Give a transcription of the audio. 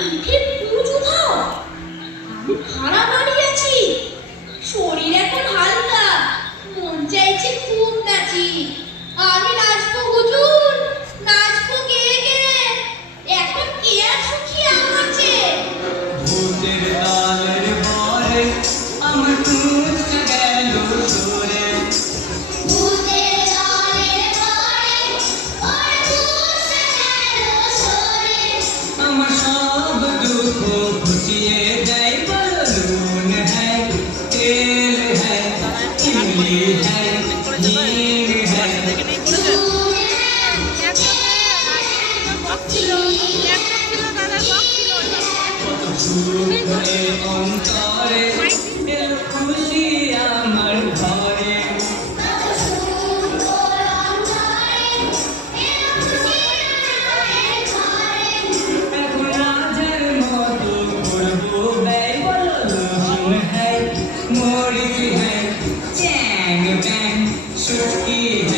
পিঠে পুজো দাও আমি ভাড়া বাড়ি আছি শরীর এখন হালকা। মন চাইছে খুব নাচি। আমি নাচবো হুজুর, নাচবো কে কে? এখন কে আর সুখী আমার চেয়ে। ভূতের তালের পরে আমার তুজ ছিল দাদার বক্স ছিল Dang, behind Jam Bang Short Kids.